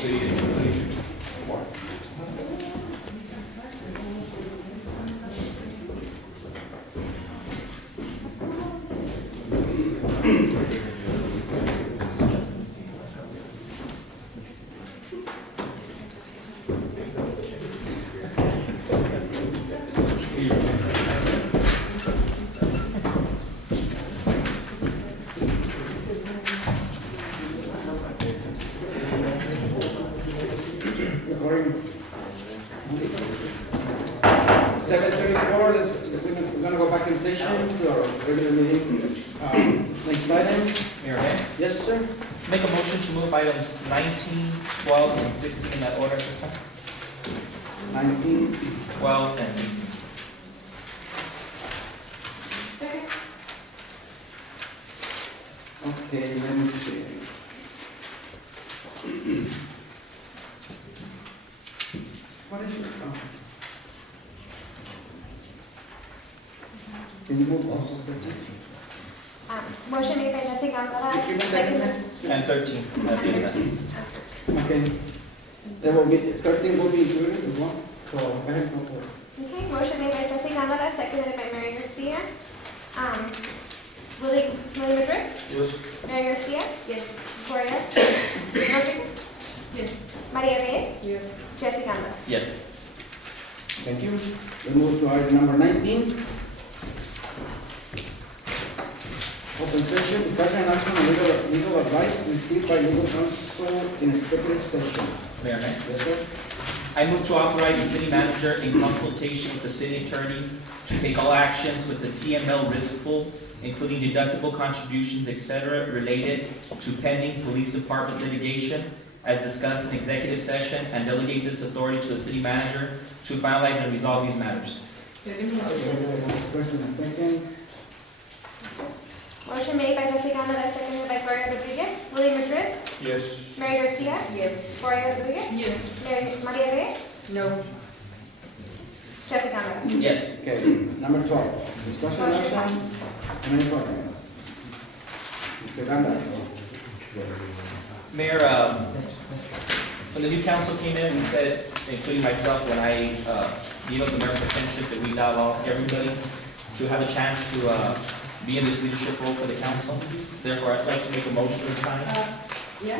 city attorney. Recording. 7:34, we're gonna go back in session to our regular meeting. Next item. Mayor May, Yes, sir? make a motion to move items 19, 12, and 16 in that order at this time. 19. 12 and 16. Second. Okay, let me see. What is your, can you move also 13? Motion made by Jessica Alvarado, Did you make that seconded. And 13. Okay. There will be, 13 will be included as well, so go ahead, go for it. Okay, motion made by Jessica Alvarado, seconded by Mary Garcia. Willie Madrid, Yes. Mary Garcia, Yes. Gloria Rodriguez, Yes. Maria Reyes, Yes. Jessica Alvarado. Yes. Thank you. We move to item number 19. Open session, discussion and action on legal advice received by legal counsel in executive session. Mayor May, Yes, sir? I move to authorize the city manager in consultation with the city attorney to take all actions with the TML risk pool, including deductible contributions, etc., related to pending police department litigation as discussed in executive session, and delegate this authority to the city manager to finalize and resolve these matters. Second Okay, motion. first and a second. Motion made by Jessica Alvarado, seconded by Gloria Rodriguez, Willie Madrid, Yes. Mary Garcia, Yes. Gloria Rodriguez, Yes. Maria Reyes, No. Jessica Alvarado. Yes. Okay, number 12, discussion and Motion action passed. on any program. Mr. Ganda. Mayor, when the new council came in, we said, including myself, when I gave up the mayor potential, that we allow everybody to have a chance to be in this leadership role for the council. Therefore, I'd like to make a motion this time. Yeah,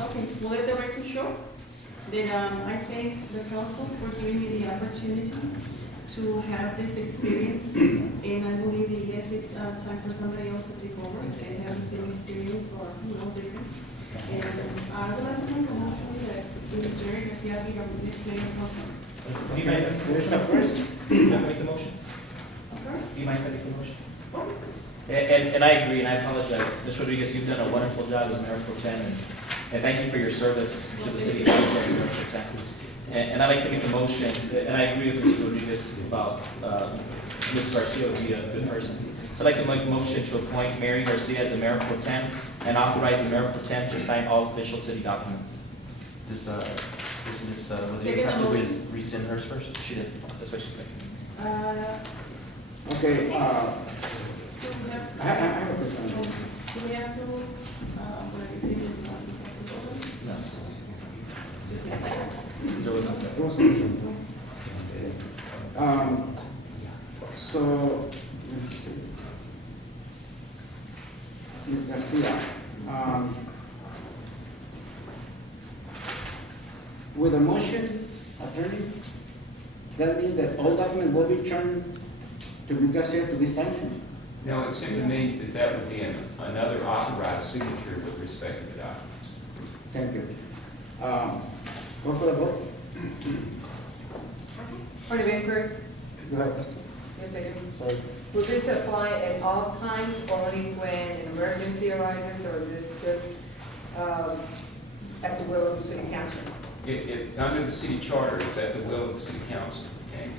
okay, we'll let the record show that, I thank the council for giving me the opportunity to have this experience. And I believe that, yes, it's, time for somebody else to take over and have the same experience or, different. And, I would like to make a motion that Mr. Garcia be our next mayor council. Do you mind? There's the first. Do you mind make the motion? I'm sorry? Do you mind if I make the motion? Oh, And I agree, and I apologize. Ms. Rodriguez, you've done a wonderful job as Mayor Pro Tem, and thank you for your service to the city of Mayor Pro Tem. And I'd like to make a motion, and I agree with Ms. Rodriguez about Ms. Garcia would be a good person. So I'd like to make a motion to appoint Mary Garcia as the Mayor Pro Tem and authorize the Mayor Pro Tem to sign all official city documents. Does Ms. Rodriguez Second have to motion. rescind hers first? She did, that's what she said. Okay, do we have? I have a question. Do we have to, what I received, No, just like that? there was no second. Resolution. So, Ms. Garcia, with a motion, attorney, that means that all documents will be turned to Ms. Garcia to be signed? No, it simply means that that would be another authorized signature with respect to the documents. Thank you. Go for the vote. Point of inquiry, Go ahead. yes, I do. Sorry. Will this apply at all times, only when an emergency arises, or is this just at the will of the city council? Under the city charter, it's at the will of the city council.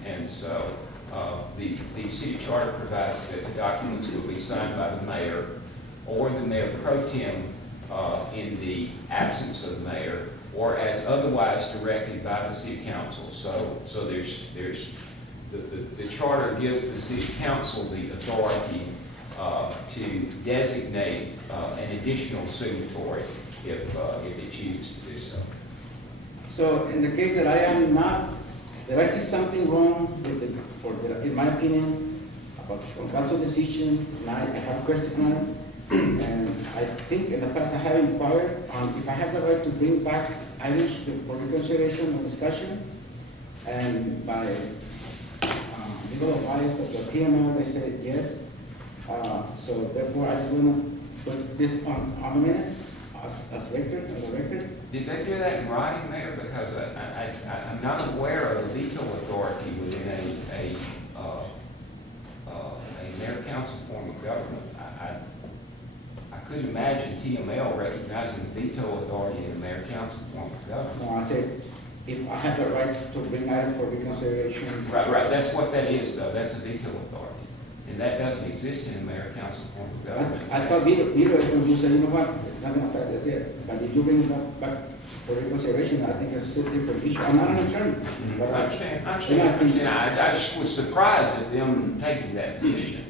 And so the city charter provides that the documents will be signed by the mayor or the mayor pro tem in the absence of the mayor, or as otherwise directed by the city council. So there's the charter gives the city council the authority to designate an additional signatory if it chooses to do so. So in the case that I am not, that I see something wrong with the, in my opinion, about council decisions, and I have a question on it, and I think in the fact I have inquired, if I have the right to bring back items for reconsideration and discussion, and by legal advice of the TML, they said yes. So therefore, I just want to put this on the minutes as record, on the record. Did they do that in writing, Mayor? Because I'm not aware of a veto authority within a mayor council form of government. I couldn't imagine TML recognizing veto authority in a mayor council form of government. No, I said, if I have the right to bring item for reconsideration. Right, that's what that is, though, that's a veto authority. And that doesn't exist in a mayor council form of government. I thought veto is when you say, you know what, it's not gonna pass, that's it. But if you bring it back for reconsideration, I think it's a different issue. I'm not an attorney. But I understand. I just was surprised at them taking that position.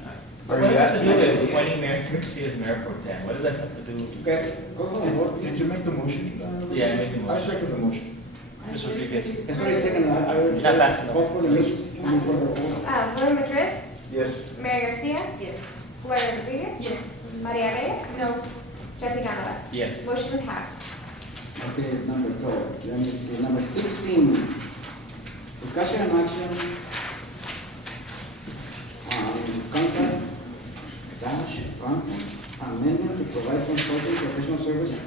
What does that have to do with appointing Mayor Garcia as Mayor Pro Tem? What does that have to do? Okay, go ahead, vote. Did you make the motion? Yeah, I made the I motion. second the motion. Mr. Rodriguez. That's what I said, and I will Not say, fast enough. hopefully, move for the vote. Willie Madrid, Yes. Mayor Garcia, Yes. Gloria Rodriguez. Yes. Maria Reyes. No. Jesse Canada. Yes. Motion passed. Okay, number 12, let me see, number 16, discussion and action on contract, contract, amendment to provide consulting professional service,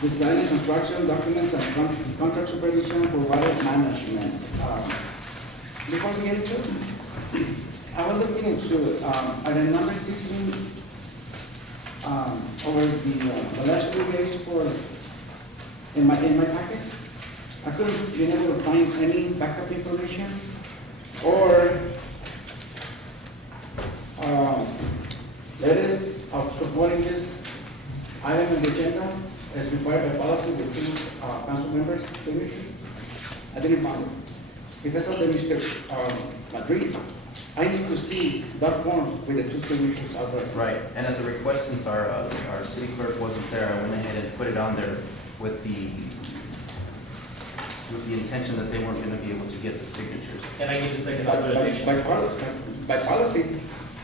design and construction documents and contract supervision for water management. Before we get into it, I was looking into, item number 16, over the last 2 days in my packet. I couldn't be able to find any backup information or letters of supporting this item on the agenda as required by policy with two council members' signatures. I didn't find it. Because of the Mr. Madrid, I need to see that form with the two signatures out there. Right, and at the request, since our city clerk wasn't there, I went ahead and put it on there with the intention that they weren't gonna be able to get the signatures. Can I give the second By authorization? by policy,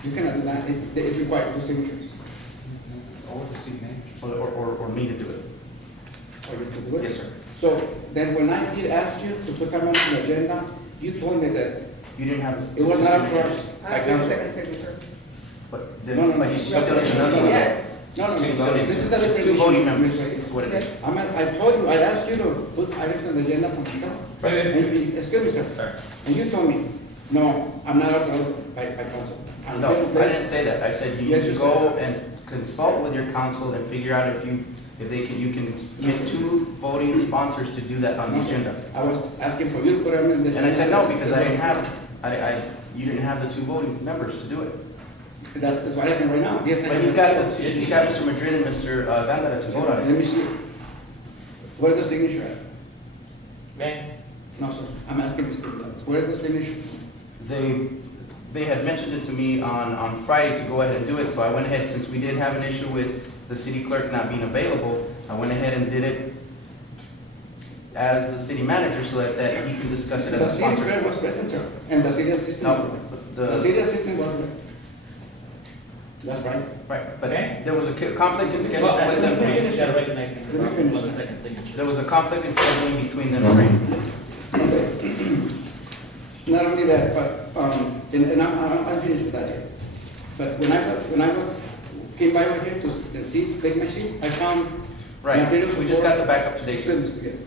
you cannot do that, it's required two signatures. Or the city manager. Or me to do it. Or you can do it. Yes, sir. So then when I did ask you to put that on the agenda, you told me that You didn't have the it was two not signatures. authorized by I do council. second signature. But No, no, then, no. but you still need another one. Yes. No, no, It's no, this is a different It's two issue. voting members, Mr. that's what it is. I told you, I asked you to put items on the agenda for myself. Right. And excuse me, sir. Sorry. And you told me, no, I'm not authorized by council. No, I didn't say that. I said you Yes, need you to go said. and consult with your council and figure out if you can get two voting sponsors to do that on the No, sir. agenda. I was asking for you to put them in the agenda. And I said no, because I didn't have, you didn't have the two voting members to do it. That's what happened right now. Yes, I But have. he's got Mr. Madrid and Mr. Bandera to vote on Let it. me see. Where's the signature at? Man, No, sir, I'm asking Mr. Gonzalez. Where's the signature? They had mentioned it to me on Friday to go ahead and do it, so I went ahead, since we did have an issue with the city clerk not being available, I went ahead and did it as the city manager so that he can discuss it The as a city sponsor. clerk was present, sir, and the city assistant. No, The city assistant was present. That's right. Right, but Okay. there was a conflict in well, scheduling that's with them something three. you gotta recognize me because Let me I'm finish. on the second signature. There was a conflict in scheduling between them three. Not only that, but, and I'm finished with that here. But when I came by over here to see, take my seat, I found. Right, materials we just got the backup today, sir. Excuse me, yes.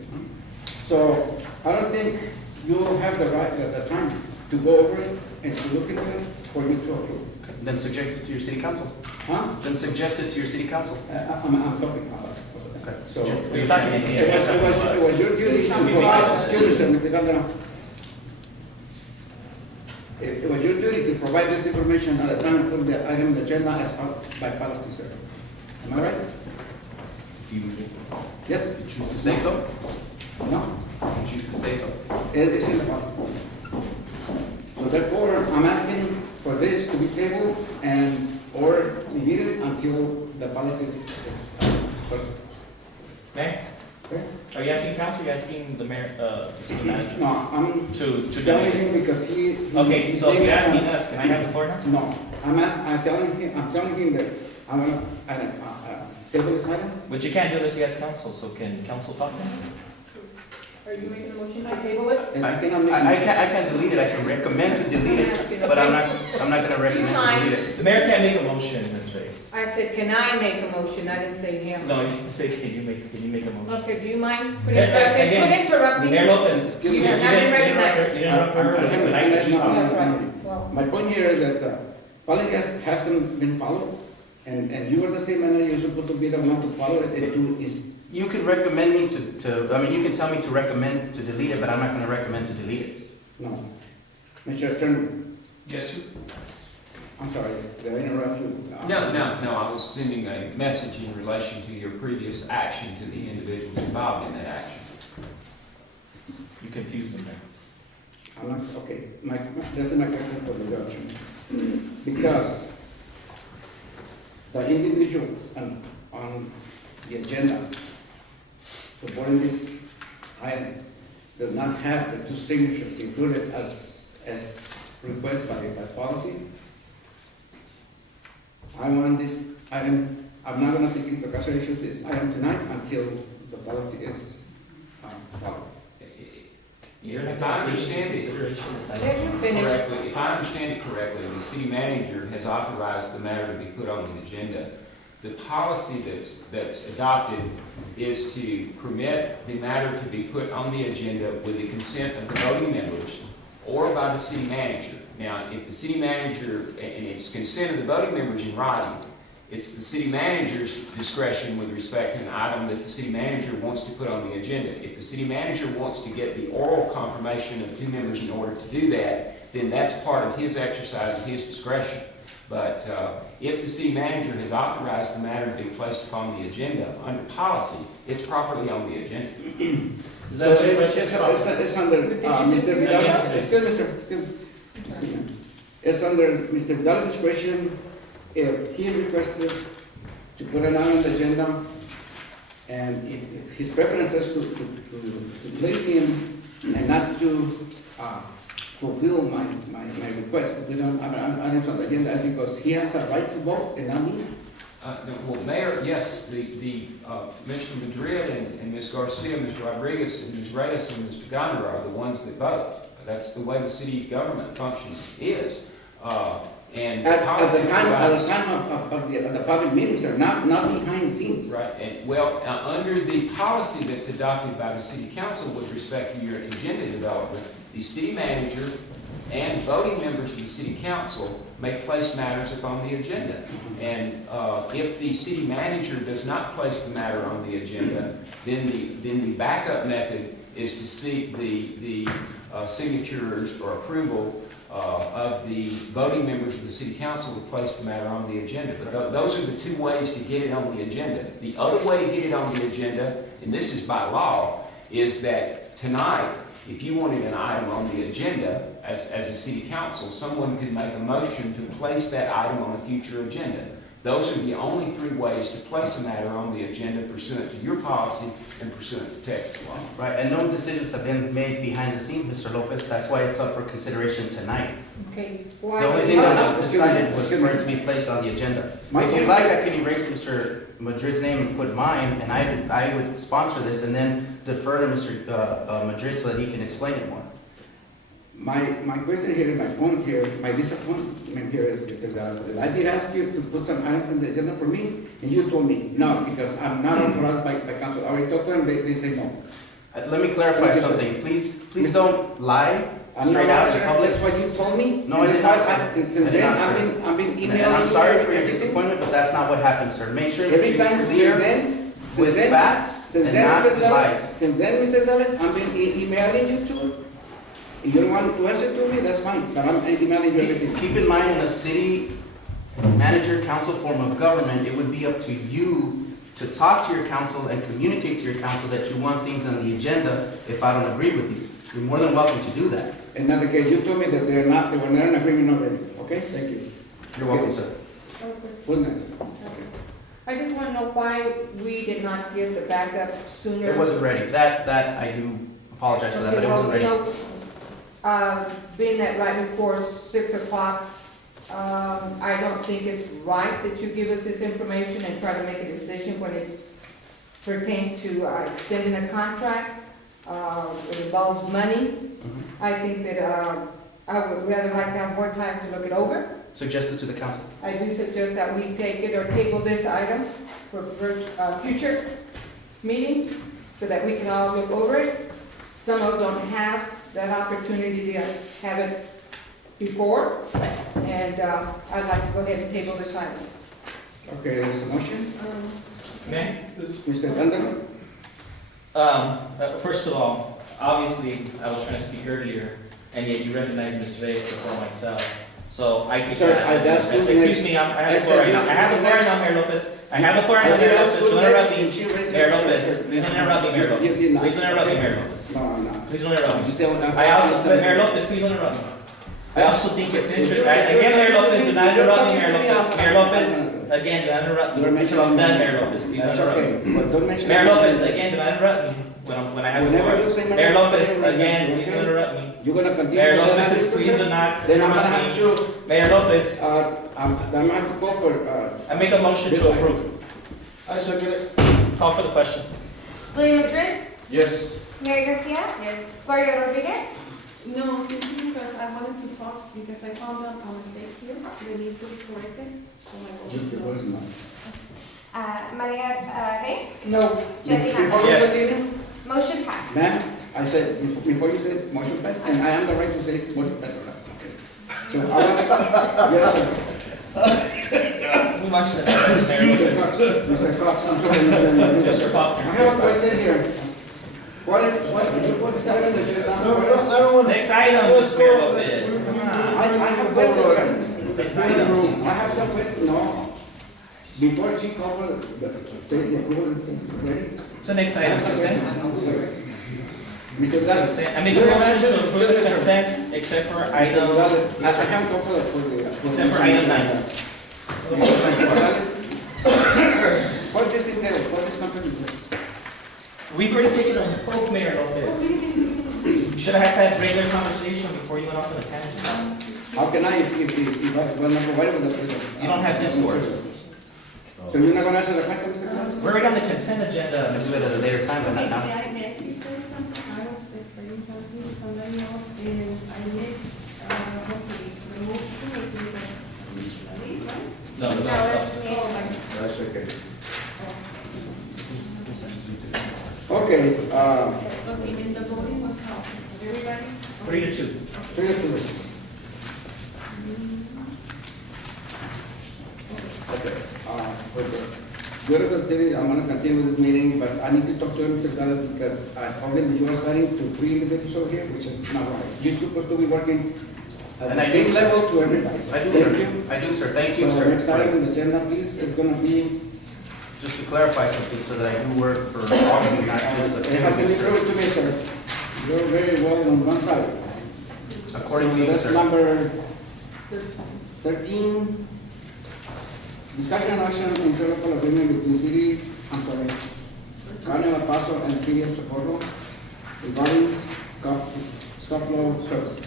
So I don't think you have the right, the time to go over it and to look into it for you to approve. Then suggest it to your city council. Huh? Then suggest it to your city council. I'm talking about it. Okay. So. You're talking in here. It was your duty to provide, excuse me, Mr. Calderon. It was your duty to provide this information at the time of putting the item on the agenda as by policy, sir. Am I right? If you Yes? choose to say so, No? you choose to say so. It is in the policy. So therefore, I'm asking for this to be tabled and, or needed until the policy is first. Man, Okay? are you asking council, or are you asking the mayor, the city manager? No, I'm To telling delete it? him because he. Okay, his so if name you're is- asking us, can I have the floor now? No, I'm telling him that I'm gonna, table this item. But you can't do this, yes, council, so can council talk now? Are you making a motion to table it? And I cannot make. I can't delete it, I can recommend to delete it, but I'm not gonna recommend to delete it. The mayor can't make a motion, Ms. Reyes. I said, can I make a motion? I didn't say him. No, you can say, can you make a motion? Okay, do you mind? Quit Again, interrupting. Mayor Lopez, You you have not been didn't interrupt her, recognized. you didn't interrupt her, and I can talk. No problem. Well, My point here is that policy hasn't been followed, and you are the state manager, you're supposed to be the one to follow it, and to, You can recommend me I mean, you can tell me to recommend to delete it, but I'm not gonna recommend to delete it. no. Mr. Attorney, Yes, sir. I'm sorry, did I interrupt you? No, I was sending a message in relation to your previous action to the individuals involved in that action. You confused me, Mayor. I'm not, okay, this is my question for the judge. Because the individual on the agenda supporting this item does not have the two signatures included as requested by policy. I want this item, I'm not gonna take into consideration this item tonight until the policy is followed. If I understand it let you finish. correctly, if I understand it correctly, the city manager has authorized the matter to be put on the agenda. The policy that's adopted is to permit the matter to be put on the agenda with the consent of the voting members or by the city manager. Now, if the city manager, and it's consent of the voting members in writing, it's the city manager's discretion with respect to an item that the city manager wants to put on the agenda. If the city manager wants to get the oral confirmation of two members in order to do that, then that's part of his exercise of his discretion. But if the city manager has authorized the matter to be placed upon the agenda under policy, it's properly on the agenda. Is So that what your question is? it's under, Mr. Vidal, Yes. excuse me. It's under Mr. Vidal's discretion, if he requested to put it on the agenda, and if his preference is to place him and not to, fulfill my request, to put on items on the agenda, because he has a right to vote and not me. No, well, Mayor, yes, Mr. Madrid and Ms. Garcia, Ms. Rodriguez, and Ms. Reyes, and Ms. Pagano are the ones that vote. That's the way the city government functions is. And At policy the provides- time of the public meetings, sir, not behind the scenes. Right, and, well, under the policy that's adopted by the city council with respect to your agenda development, the city manager and voting members of the city council may place matters upon the agenda. And if the city manager does not place the matter on the agenda, then the backup method is to seek the signatures or approval of the voting members of the city council to place the matter on the agenda. But those are the two ways to get it on the agenda. The other way to get it on the agenda, and this is by law, is that tonight, if you wanted an item on the agenda as a city council, someone could make a motion to place that item on a future agenda. Those are the only three ways to place a matter on the agenda pursuant to your policy and pursuant to Texas law. Right, and no decisions have been made behind the scenes, Mr. Lopez, that's why it's up for consideration tonight. Okay, The why? only thing that was Excuse me, decided was excuse for me. it to be placed on the agenda. My If you'd point- like, I can erase Mr. Madrid's name and put mine, and I would sponsor this and then defer to Mr. Madrid so that he can explain it more. My question here, my point here, my disappointment here is, Mr. Dallas, that I did ask you to put some items on the agenda for me, and you told me no, because I'm not authorized by council. I already talked to them, they say no. Let me clarify Thank you, sir. something, please don't lie I'm straight not out to sure, the public. that's what you told me. No, I did not, sir. And since I did then, not, sir. I've been And emailing. I'm you sorry for your everything. disappointment, but that's not what happened, sir. Make sure that Every you're time, clear since with then, facts since and then, not Mr. Dallas, lies. since then, Mr. Dallas, I've been emailing you too. If you don't want to answer to me, that's fine, but I'm emailing you everything. Keep in mind, in a city manager council form of government, it would be up to you to talk to your council and communicate to your council that you want things on the agenda if I don't agree with you. You're more than welcome to do that. In that case, you told me that they were not in agreement already, okay? Thank you. You're welcome, sir. Who's next? I just want to know why we did not get the backup sooner. It wasn't ready. That I do apologize for that, but it wasn't ready. Being that right before 6 o'clock, I don't think it's right that you give us this information and try to make a decision when it pertains to extending a contract. It involves money. I think that I would rather like to have more time to look it over. Suggested to the council. I do suggest that we take it or table this item for future meetings so that we can all look over it. Some of us don't have that opportunity to have it before, and I'd like to go ahead and table this item. Okay, there's a motion. Okay. Mr. Dandelo? First of all, obviously, I was trying to speak earlier, and yet you recognized Ms. Reyes before myself. So I think Sir, that, that's good. excuse me, I have the floor right now. I have the floor right now, Mayor Lopez. I have the floor right now, Mayor Lopez. Don't interrupt me. Mayor Lopez, please don't interrupt me, Mayor Lopez. Please don't interrupt me, Mayor Lopez. No, no. Please don't interrupt me. Just tell me. I also, but Mayor Lopez, please don't interrupt me. I also think it's interesting, again, Mayor Lopez, do not interrupt me, Mayor Lopez. Mayor Lopez, again, do not interrupt me. You're mentioning I'm done, me. Mayor Lopez, please don't That's interrupt me. okay, but don't mention. Mayor Lopez, again, do not interrupt me when I have the Whenever you say floor. my Mayor name, Lopez, I'm gonna again, interrupt you, please okay? don't interrupt me. You're gonna continue. Mayor to do that, Lopez, Mr. please Sir? do not Then I'm gonna interrupt have me. to, Mayor Lopez, I'm gonna have to go for, I make a motion to approve. I second it. Call for the question. William Madrid, Yes. Mary Garcia. Yes. Gloria Rodriguez. No, simply because I wanted to talk, because I found out a mistake here that needs to be corrected. So I Just the always voice know. now. Maria Reyes. No. Jesse Before Nava. we Yes. continue, Motion passed. ma'am, I said, before you said motion pass, and I am the right to say motion pass or not, okay? So I was, yes, sir. Move on to the next, Mayor Lopez. Mr. Fox, I'm sorry, Mr. Mr. Faulkner. I have a question here. What is that in the agenda? No, I don't want. Next item, Let's Mayor go. Lopez. Come on. I have questions. Next item. I have some questions, no. Before she covered, say the approval is ready. So next item, consent. Mr. Vidal. I make a motion to approve the consent except for Mr. item, Vidal, I have come for the. except for item 9. What is it there, what is company? We've already taken a vote, Mayor Lopez. You should have had that regular conversation before you went off on a tangent. How can I, if I, well, not provided with the. You don't have discourse. So you're not gonna answer the question, Mr. Vidal? We're already on the consent agenda, I'll do Mr. it at a later time, but not now. May I please say something? I was explaining something to somebody else, and I missed, okay, the move to was Mr. Ali, right? No, no, No, no. that's me. Oh, my. I second. Okay, Okay, and the voting was how? Everybody? 3-2. 3-2. Okay, for the good of the city, I'm gonna continue with this meeting, but I need to talk to Mr. Dallas because I told him that you are starting to 3 individuals over here, which is not right. You're supposed to be working at And the I same do, sir. level to everybody. I do, Thank sir. you. I do, sir. Thank you, So sir. next item on the agenda, please, is gonna be, Just to clarify something, so that I do work for all of you, not just the it has been few, approved to me, sir. You're very well on one side. according to So you, that's sir. number 13, discussion and action on interlocal agreement between city, I'm sorry, County of El Paso and City of Socorro regarding stop load services.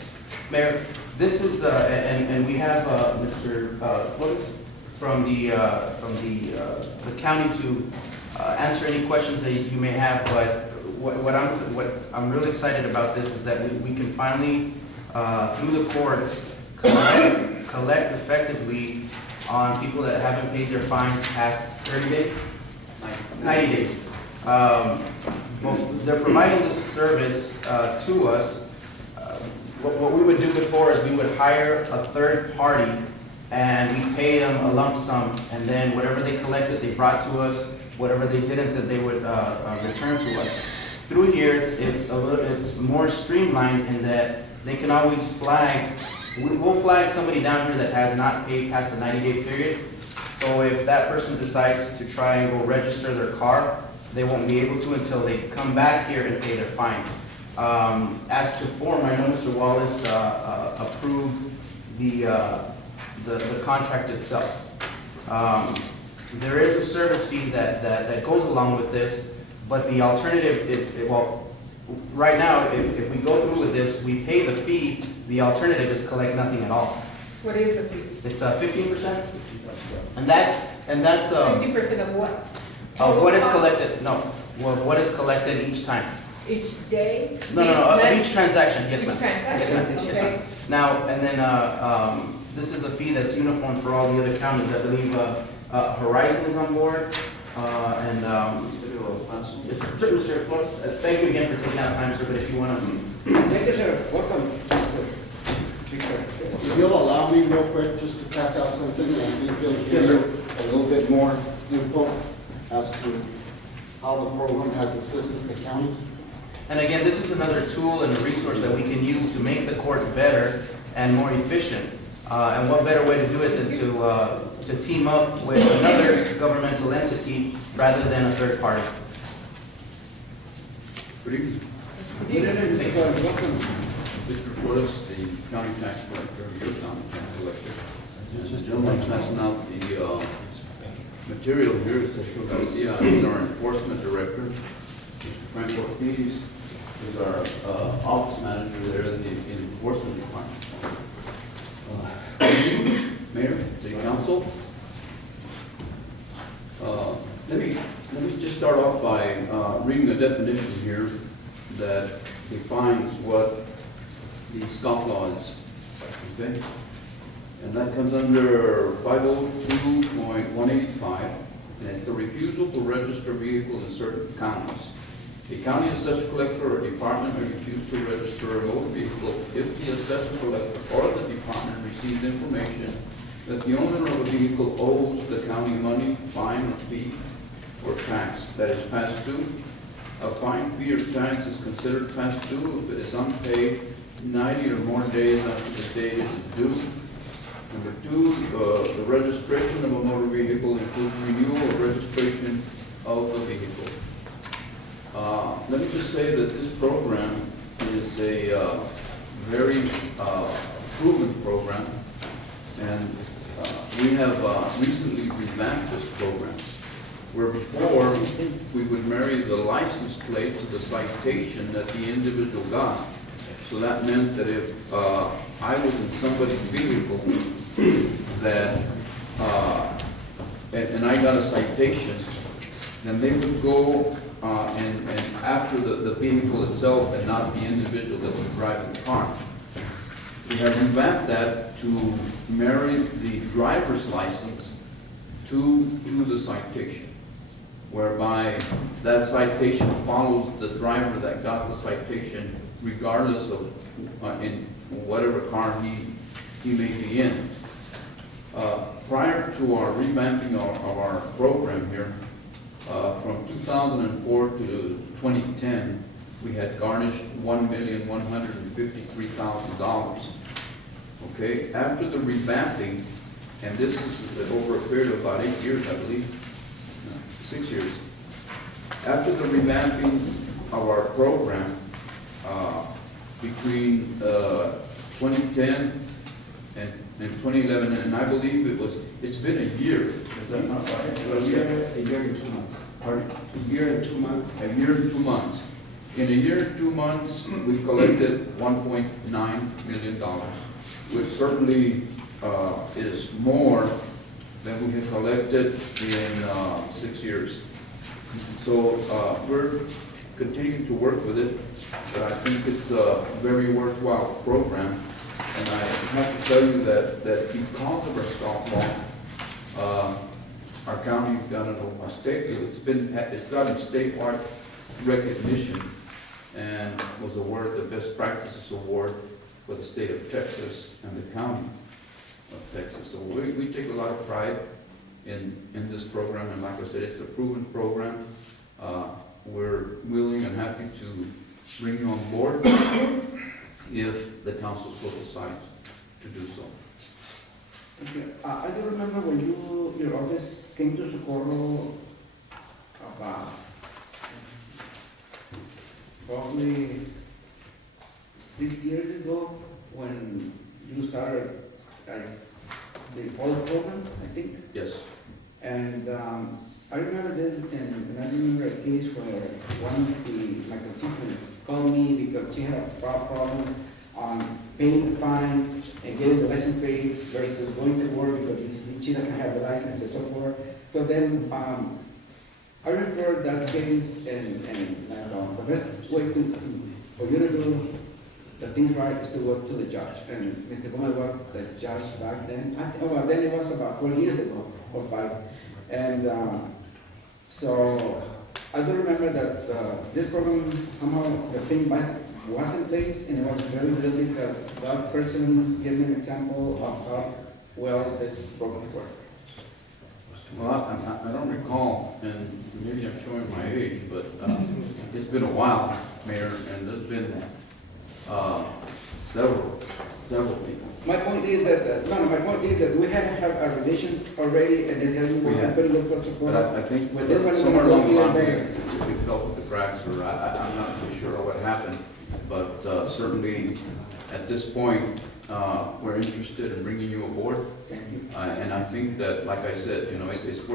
Mayor, this is, and we have, Mr. Flores from the county to answer any questions that you may have, but what I'm really excited about this is that we can finally, through the courts, collect effectively on people that haven't paid their fines past 30 days, 90 days. Well, they're providing this service to us. What we would do before is we would hire a third party and we pay them a lump sum, and then whatever they collected, they brought to us. Whatever they didn't, that they would return to us. Through here, it's more streamlined in that they can always flag. We'll flag somebody down here that has not paid past the 90-day period. So if that person decides to try and go register their car, they won't be able to until they come back here and pay their fine. As to form, I know Mr. Wallace approved the contract itself. There is a service fee that goes along with this, but the alternative is, well, right now, if we go through with this, we pay the fee, the alternative is collect nothing at all. What is the fee? It's 15%, and that's 50% of what? what is collected, no, what is collected each time. Each day? No, Month? of each transaction, yes, Each ma'am. transaction, Yes, ma'am. okay. Now, and then, this is a fee that's uniform for all the other counties. I believe, Horizon is on board, and, yes, sir, Mr. Flores, thank you again for taking out time, sir, but if you wanna. Thank you, sir. Welcome. If you'll allow me real quick, just to pass out something, and I think it'll Yes, give sir. you a little bit more info as to how the program has assisted the county. And again, this is another tool and a resource that we can use to make the court better and more efficient. And what better way to do it than to team up with another governmental entity rather than a third party. Good evening. Welcome. Mr. Flores, the county tax collector, your county tax collector. And the gentleman passing out the material here is Sergio Garcia, he's our enforcement director. Mr. Frank Ortiz is our office manager there in the enforcement department. Mayor, City Council. Let me just start off by reading a definition here that defines what the scofflaw is, okay? And that comes under 502.185, and it's the refusal to register vehicles in certain counties. A county assessor collector or department may refuse to register a motor vehicle if the assessor collector or the department receives information that the owner of a vehicle owes the county money, fine, or fee, or tax that is past due. A fine, fee, or tax is considered past due if it is unpaid 90 or more days after the date it is due. Number two, the registration of a motor vehicle includes renewal of registration of the vehicle. Let me just say that this program is a very proven program, and we have recently revamped this program, where before we would marry the license plate to the citation that the individual got. So that meant that if I was in somebody's vehicle that, and I got a citation, then they would go and after the vehicle itself and not the individual that was driving the car. We have revamped that to marry the driver's license to the citation, whereby that citation follows the driver that got the citation regardless of in whatever car he may be in. Prior to our revamping of our program here, from 2004 to 2010, we had garnished $1,153,000. Okay, after the revamping, and this is over a period of about 8 years, I believe, 6 years. After the revamping of our program, between 2010 and 2011, and I believe it's been a year, is that not right? A year and 2 months. Pardon? A year and 2 months. A year and 2 months. In a year and 2 months, we've collected $1.9 million, which certainly is more than we had collected in 6 years. So we're continuing to work with it, but I think it's a very worthwhile program. And I have to tell you that because of our scofflaw, our county's gotten it's gotten statewide recognition, and was awarded the Best Practices Award for the state of Texas and the county of Texas. So we take a lot of pride in this program, and like I said, it's a proven program. We're willing and happy to bring you on board if the council so decides to do so. Okay. I do remember when your office came to Socorro about probably 6 years ago, when you started the pilot program, I think. Yes. And I remember that, and I remember a case where one of my constituents called me because she had a problem on paying the fine and getting the license plates versus going to work because she doesn't have the license and so forth. So then, I referred that case and the best way for you to do the things right is to go to the judge. And Mr. Gomez was the judge back then. Well, then it was about 4 years ago or 5. And so I do remember that this program, somehow the same bites was in place, and it was very good because that person gave me an example of how well this program worked. Well, I don't recall, and maybe I'm showing my age, but it's been a while, Mayor, and there's been several people. My point is that we have our relations already, and it has been We a have. very good protocol. But I think But this one is somewhere gonna along the go line, better. it fell through the cracks, or I'm not really sure what happened. But certainly, at this point, we're interested in bringing you aboard. Thank you. And I think that, like I said, you know, it's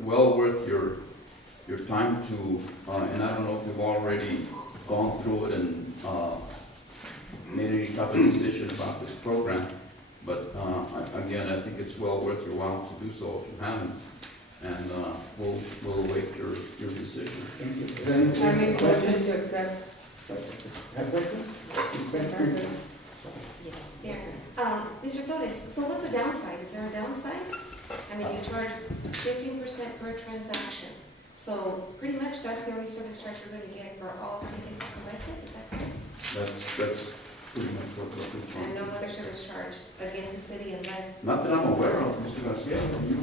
well worth your time to, and I don't know if you've already gone through it and made any type of decision about this program, but again, I think it's well worth your while to do so if you haven't, and we'll await your decision. Thank you. Is there I any make a motion questions? to accept. Have questions? Inspectors? Yes. There. Mr. Flores, so what's the downside? Is there a downside? I mean, you charge 15% per transaction. So pretty much that's the only service charge we're going to get for all tickets collected, is that correct? That's pretty much what we're And trying. no other service charge against the city unless, Not that I'm aware of, Mr. Garcia, can you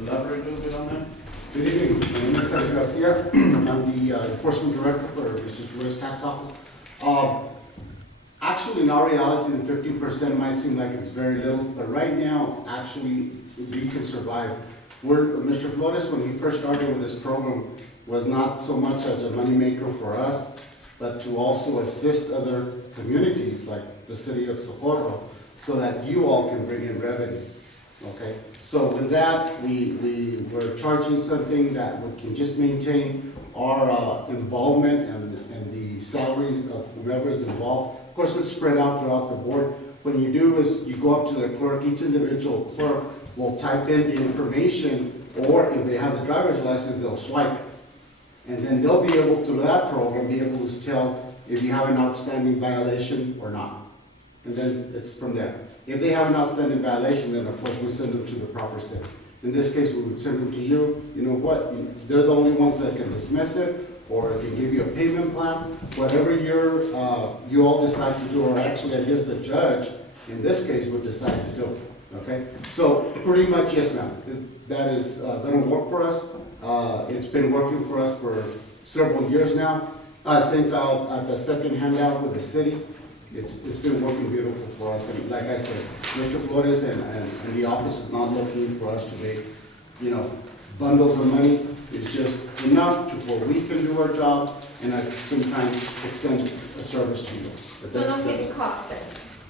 elaborate a little bit on that? Good evening, my name is Sergio Garcia. I'm the enforcement director for Mr. Flores Tax Office. Actually, in our reality, the 15% might seem like it's very little, but right now, actually, we can survive. Mr. Flores, when he first started with this program, was not so much as a moneymaker for us, but to also assist other communities like the city of Socorro, so that you all can bring in revenue. Okay, so with that, we were charging something that we can just maintain our involvement and the salaries of whomever is involved. Of course, it's spread out throughout the board. What you do is you go up to the clerk, each individual clerk will type in the information, or if they have the driver's license, they'll swipe it. And then they'll be able, through that program, be able to tell if you have an outstanding violation or not. And then it's from there. If they have an outstanding violation, then of course we send them to the proper city. In this case, we would send them to you. You know what? They're the only ones that can dismiss it, or they give you a payment plan. Whatever you all decide to do, or actually, I guess the judge, in this case, would decide to do. Okay? So pretty much, yes, ma'am. That is going to work for us. It's been working for us for several years now. I think at the second handout with the city, it's been working beautiful for us. And like I said, Mr. Flores and the office is not looking for us to make, bundles of money. It's just enough to where we can do our job and at the same time extend a service to you. so no hidden cost then?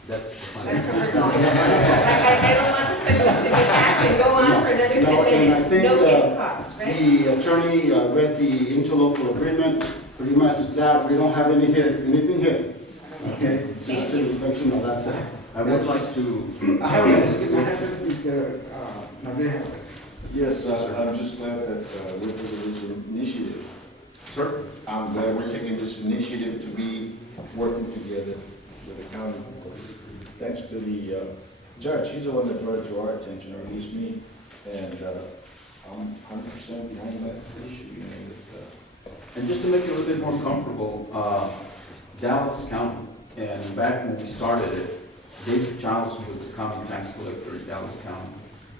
That's That's what we're going. I don't want the question to be asked and go on for another 10 No, and I minutes. think, No hidden costs, right? The attorney read the interlocal agreement. Pretty much it's that we don't have anything hidden. Okay? Just to let you know, that's it. I would like to, I have a question, Mr. Navia. Yes, I'm just glad that we're taking this initiative. sir, I'm glad we're taking this initiative to be working together with the county. Thanks to the judge, he's the one that brought it to our attention, or at least me, and I'm 100% behind that issue. and just to make it a little bit more comfortable, Dallas County, and back when we started it, David Childs, who was the county tax collector in Dallas County,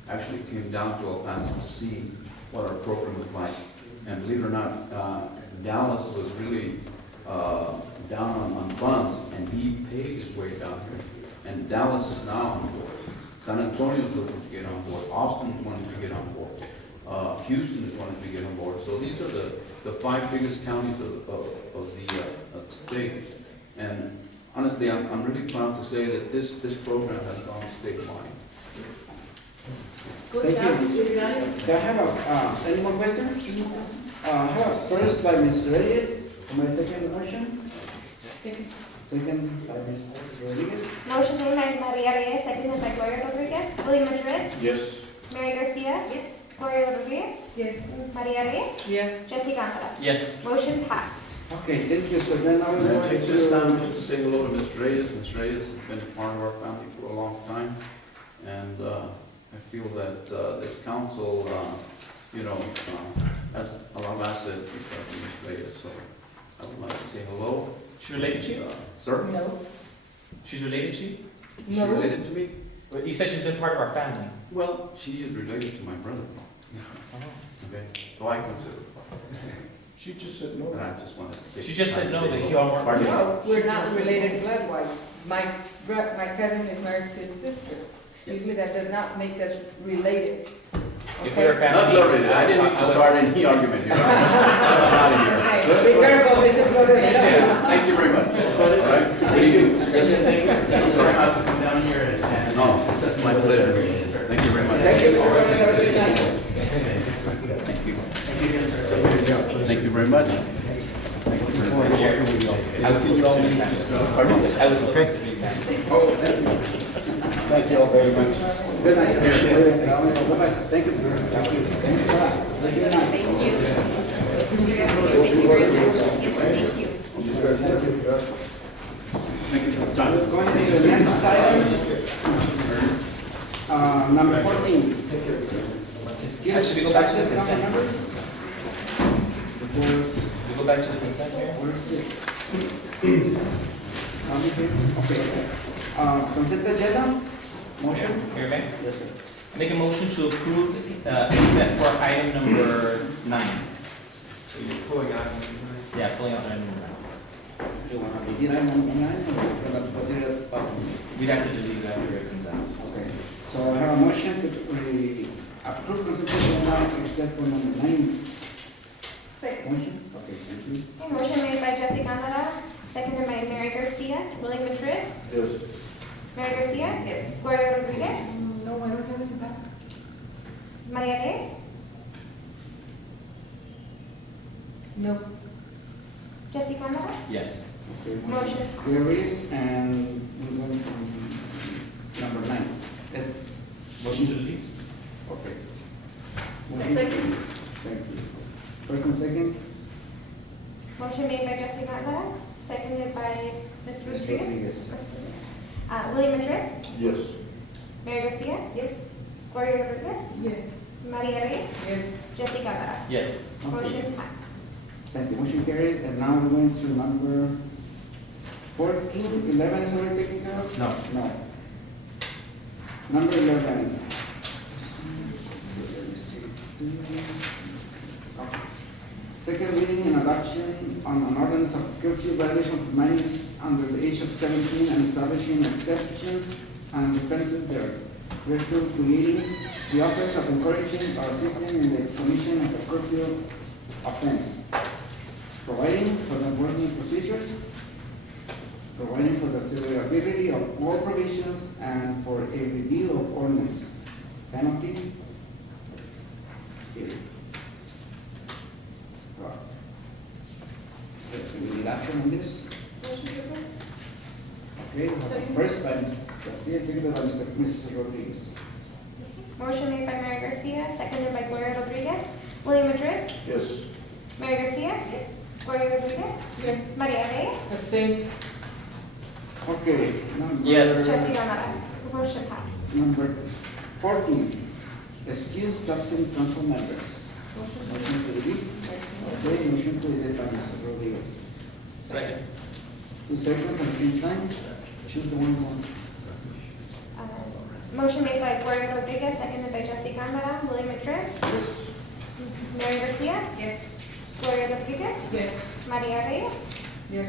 actually came down to El Paso to see what our program was like. And believe it or not, Dallas was really down on funds, and he paid his way down here. And Dallas is now on board. San Antonio is looking to get on board. Austin is wanting to get on board. Houston is wanting to get on board. So these are the 5 biggest counties of the state. And honestly, I'm really proud to say that this program has gone statewide. Good Thank job, you. Mr. Morales. Can I have any more questions? I have first by Ms. Reyes, for my second motion. Second. Second by Ms. Rodriguez. Motion made by Maria Reyes, seconded by Gloria Rodriguez. Willie Madrid, Yes. Mary Garcia. Yes. Gloria Rodriguez. Yes. Maria Reyes. Yes. Jesse Cantada. Yes. Motion passed. Okay, thank you. So then I will May I go take this time to... just to say hello to Ms. Reyes? Ms. Reyes has been part of our family for a long time, and I feel that this council, has a lot of assets because of Ms. Reyes, so I would like to say hello. She's related to you? Sir? No. She's related to you? Is she No. related to me? But you said she's been part of our family. Well, she is related to my brother. Okay, so I consider her. She just said no. And I just wanted to say. She just said no, that you all weren't part of it. No, we're not related blood-wise. My cousin is married to his sister. Excuse me, that does not make us related. If we're a Okay? family. Not related, I didn't mean to start any argument here. I'm out of here. Okay. Be careful, Mr. Flores. Thank you very much. All right, good evening. Yes, sir. I'm sorry how to come down here and. No, that's my pleasure. Thank you very much. Thank you, Mr. Flores. Thank you. Thank you again, sir. Thank you very much. I was supposed to be family. Oh, thank you. Thank you all very much. Good night, sir. Bye-bye. Thank you. Thank you. Thanks a lot. Good night. Thank you. Thank you very much. Yes, sir, thank you. Thank you for the time. We're going to the next item. Number 14. Should we go back to the Council consent? members? Before, Should we go back to the consent here? where is it? Okay. Consent agenda? Motion? Here, Mayor. Yes, sir. Make a motion to approve consent for item number 9. So you're pulling out number Yeah, pulling out item number 9. Do you want to begin item number 9 or you want to consider it? We'd have to delete it after it comes out. Okay. So I have a motion to approve consent agenda except for number 9. Second. Motion? Okay, thank you. Okay, motion made by Jesse Canada, seconded by Mary Garcia. Willie Madrid, Yes. Mary Garcia. Yes. Gloria Rodriguez. No, I don't have any back. Maria Reyes. No. Jesse Canada. Yes. Okay, Motion. carries, and we're going to number 9. Yes. Motion to delete? Okay. Motion. Second. Thank you. First and second? Motion made by Jesse Canada, seconded by Ms. Rodriguez. Rodriguez. Willie Madrid, Yes. Mary Garcia. Yes. Gloria Rodriguez. Yes. Maria Reyes. Yes. Jesse Canada. Yes. Okay. Motion passed. Thank you. Motion carries, and now we're going to number 14. 11 is already taken care of? No. No. Number 11. Let me see. Second reading and adoption on an ordinance of curfew violation for minors under the age of 17 and establishing exceptions and offenses there. Therefore, creating the office of encouraging or assisting in the commission of a curfew offense. Providing for the enforcement procedures, providing for the severability of all provisions, and for a review of ordinance. Penalty. Period. Can we last one on this? Motion to approve. Okay, we have first by Ms. Garcia, seconded by Mrs. Rodriguez. Motion made by Mary Garcia, seconded by Gloria Rodriguez. Willie Madrid, Yes. Mary Garcia. Yes. Gloria Rodriguez. Yes. Maria Reyes. Abstain. Okay, number. Yes. Jesse Canada. Motion passed. Number 14, excuse substitute council members. Motion to delete. Okay, motion to delete by Mrs. Rodriguez. Second. 2 seconds at the same time. Choose the one you want. Motion made by Gloria Rodriguez, seconded by Jesse Canada. Willie Madrid. Yes. Mary Garcia. Yes. Gloria Rodriguez. Yes. Maria Reyes. Yes.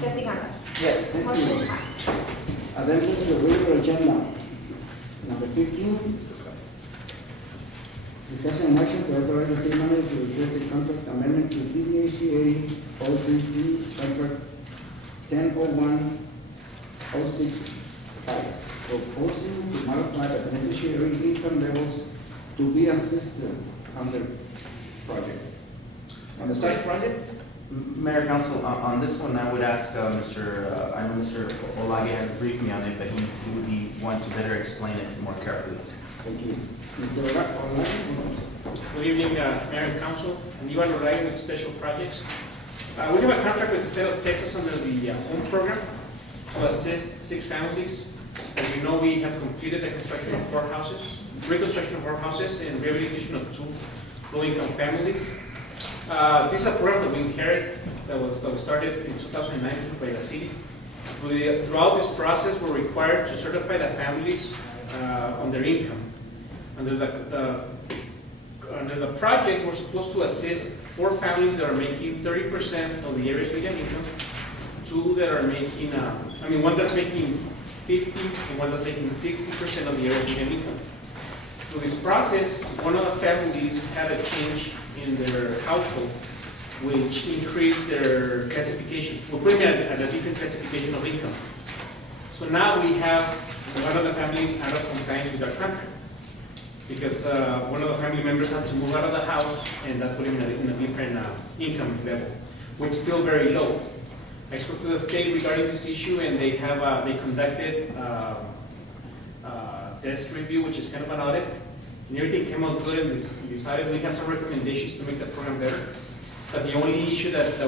Jesse Canada. Yes. Thank Motion you. passed. Addendum to the regular agenda. Number 15. Discussion and action to authorize the city manager to request a contract amendment to TDACA OCC contract 1001-065, proposing to modify the beneficiary income levels to be assisted on the project? On the site project? Mayor, Council, on this one, I would ask I know Mr. Olage has briefed me on it, but he would be one to better explain it more carefully. Thank you. Mr. Olave? Good evening, Mayor and Council. I'm Ivan Olay with Special Projects. We have a contract with the state of Texas under the home program to assist 6 families. As you know, we have completed the construction of 4 houses, reconstruction of 4 houses, and rehabilitation of 2 low-income families. This is a program that we inherited that was started in 2009 by the city. Throughout this process, we're required to certify the families on their income. Under the project, we're supposed to assist 4 families that are making 30% of the area's median income, 2 that are making, one that's making 50 and one that's making 60% of the area's median income. Through this process, one of the families had a change in their household, which increased their classification. We're putting it at a different classification of income. So now we have one of the families out of compliance with our contract, because one of the family members had to move out of the house, and that put him in a different income level, which is still very low. I spoke to the state regarding this issue, and they conducted desk review, which is kind of an audit, and everything came out good, and decided we have some recommendations to make the program better. But the only issue that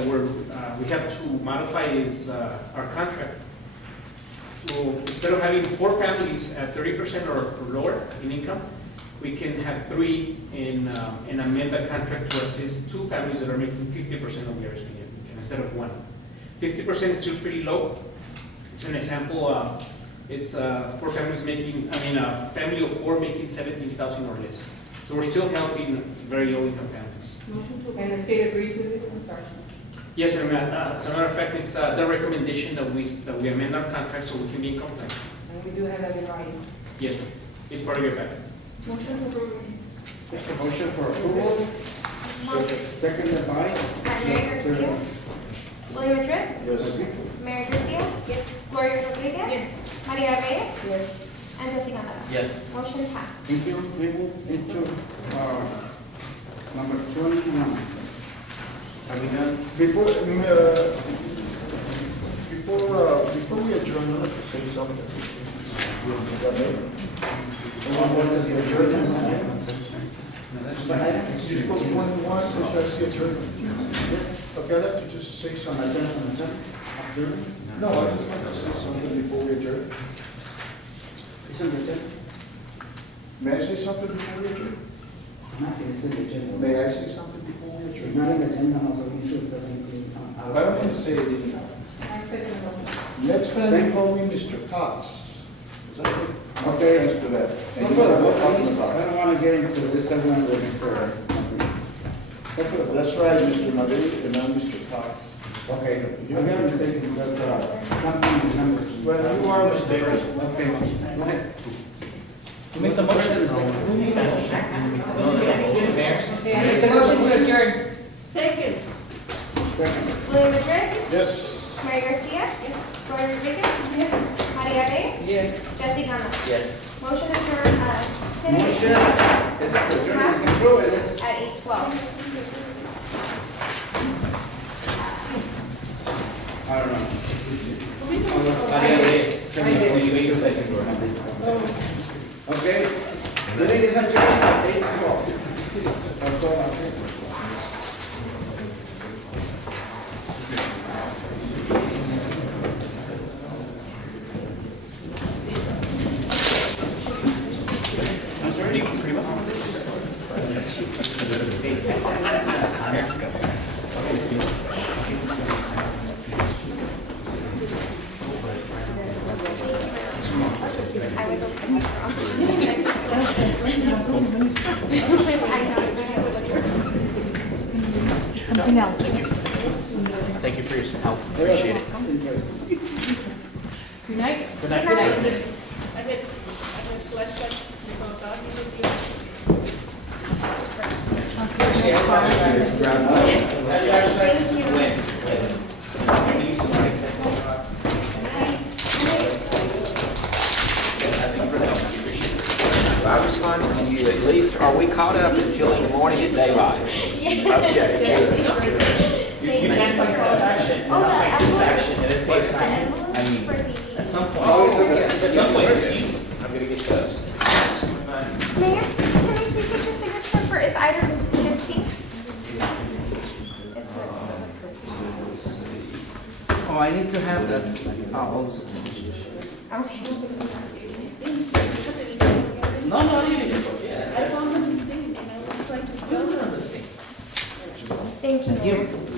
we have to modify is our contract. So instead of having 4 families at 30% or lower in income, we can have 3 and amend the contract to assist 2 families that are making 50% of the average median income instead of 1. 50% is still pretty low. It's an example. It's 4 families making, a family of 4 making 17,000 or less. So we're still helping very low income families. Motion to And the state agrees with it? I'm sorry. Yes, ma'am. As a matter of fact, it's the recommendation that we amend our contract so we can be in compliance. And we do have that in writing. Yes, ma'am. It's part of your packet. Motion to approve. Motion for approval, seconded by? Mary Garcia. William Madrid. Yes. Mary Garcia. Yes. Gloria Rodriguez. Yes. Maria Reyes. Yes. And Jessica Mara. Yes. Motion passed. Thank you. We move into number 21. Are we done? Before we adjourn, I'd like to say something. You spoke 21, should I say adjourn? Okay, I'd like to just say something. No, I just want to say something before we adjourn. May I say something before we adjourn? Nothing is in the agenda. May I say something before we It's adjourn? not in the agenda, no, so we should doesn't include. I don't want to say it now. I second the motion. Next time you call me Mr. Cox. Is that okay? Okay. Thanks for that. No further vote, please. I don't want to get into this segment with Mr. That's right, Mr. Madrid, and I'm Mr. Cox. Okay, I'm not mistaken because something is number. Well, you are mistaken. Okay, go ahead. Who made the motion? Who made that motion? No, the motion there. Okay, I make a motion to adjourn. Second. William Madrid. Yes. Mary Garcia. Yes. Gloria Rodriguez. Yes. Maria Reyes. Yes. Jessica Mara. Yes. Motion adjourned, Motion is adjourned, is approved, yes. at 8:12. I don't know. Maria Reyes. I did. You make a second, Lord. Okay, the meeting is adjourned at 8:12. I was also wrong. I know. Something else. Thank you for your help. Appreciate it. Good night. Good night. Good night. Thank you. That's for the help. Appreciate it. I responded to you, at least, are we caught up until in the morning at daylight? Okay, good. You can't take call action and not make this action at the same time. I mean, at some point. Oh, At some point, I'm gonna get those. Mayor, can I please get your signature for, it's item 15? It's approved. Oh, I need to have that also. Okay. No, no, you need to go, I yeah. found this thing and I was trying to. I don't understand. Thank you, Mayor.